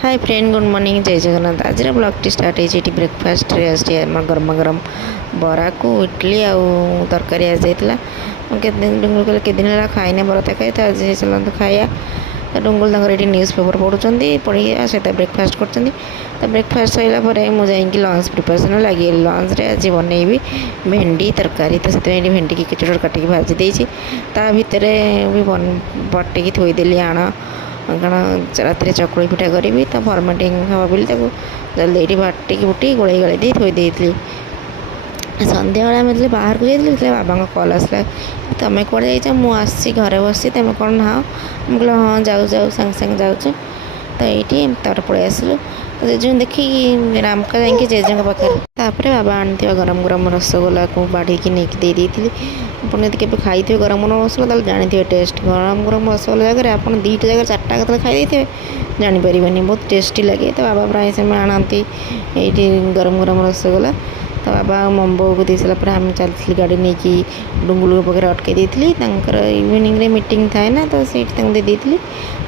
Hi friend good morning जय जगन्नाथ आज blog T start होती ब्रेकफास्ट आज गरम गरम बरा को इडली आउ तरकारी आज जाइला डुंगुल कहले के दिन है खाई बरा तक तो आज चलते खाया डुंगुल ये न्यूज़ पेपर पढ़ुं पढ़ी सहित ब्रेकफास्ट कर ब्रेकफास्ट सरला मुझे लंच प्रिपरेसन लगे लंच रे आज बनईबी भेंडी तरकारी तो से भेंडी की छोट काटिक भाजी देती भितर भी बटेकी थोदेली आण कारण राति चकुली पिठा करी तो फर्मेटिंग हाँ बोली जल्दी ये बाटिकी बुटी गोल गाड़ी दे थोदी सन्ध्या बेला आम बाहर को जाइए बाबा कल आसला तुम कौन जा मुझे घरे बस तुम कौन ना मुझे हाँ जाऊ जाऊ सांगे सांगे जाऊँ तो ये पलि आसलु जेजे देखिए रामका जाकि जेजे पाखे बाबा आनी गरम गरम रसगोला को बाढ़ी नहीं दे पुणी यदि केवे खाई गरम गरम रसगोला जानी टेस्ट गरम गरम रसगोला जगह आप दुईटा जगह चार्टा कतल खाई जापर बहुत टेस्टी लगे तो बाबा प्राय समय आनती ये गरम गरम रसगोला तो बाबा मम्बो को दे सारा आम चलती गाड़ी नहीं कि डुंगुल पाखे अटकई देती इवनिंग रे मीटिंग थाए ना तो से दे देती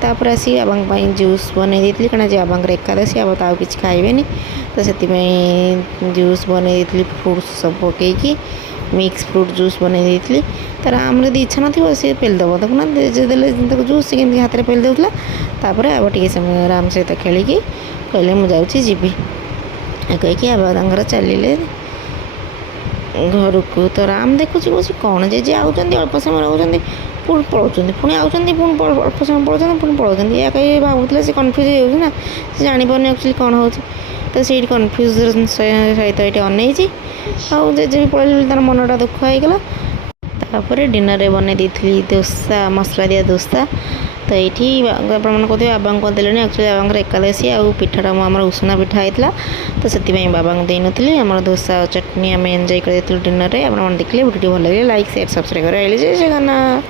तापर आसी बाबा जूस बनई देती कारण आज बाबा एकादशी आब तो किसी खाइबे तो से जूस बनई देती फ्रुट्स सब पकईकि मिक्स फ्रूट जूस बनई देती तार आम यदि इच्छा ना सी पेलदेव तक ना दे जूस से हाथ में पेल देउथला आब टे समय आराम सहित खेलिकी कहले मुझे जीवी कहीकि बाबा चलिले घर को तो राम देखुची बस कौन जे आउट अल्प समय रोच पुणी पलाउं पुणी आउट पुणी अल्प समय पलाउं पुणी पलाउं या कहीं भावुला से कन्फ्यूज हो जापारे एक्चुअली कौन हो तो से कन्फ्यूजन सहित ये अनईची आजे भी पलि तार मनटा दुख होगला तापर डिनर बन दी दोसा मसला दिया दोसा तो ये आपने कहते बाबा को देने एक्चुअली बाबा एकादशी आउ पिठाटा आम उषुना पिठा होता तो से बाबा को देनी आम दोसा चटनी आम एंजय कर डिनर में आप देखिए भिडियो भल लगे लाइक शेयर सब्सक्राइब कर जय जगन्नाथ।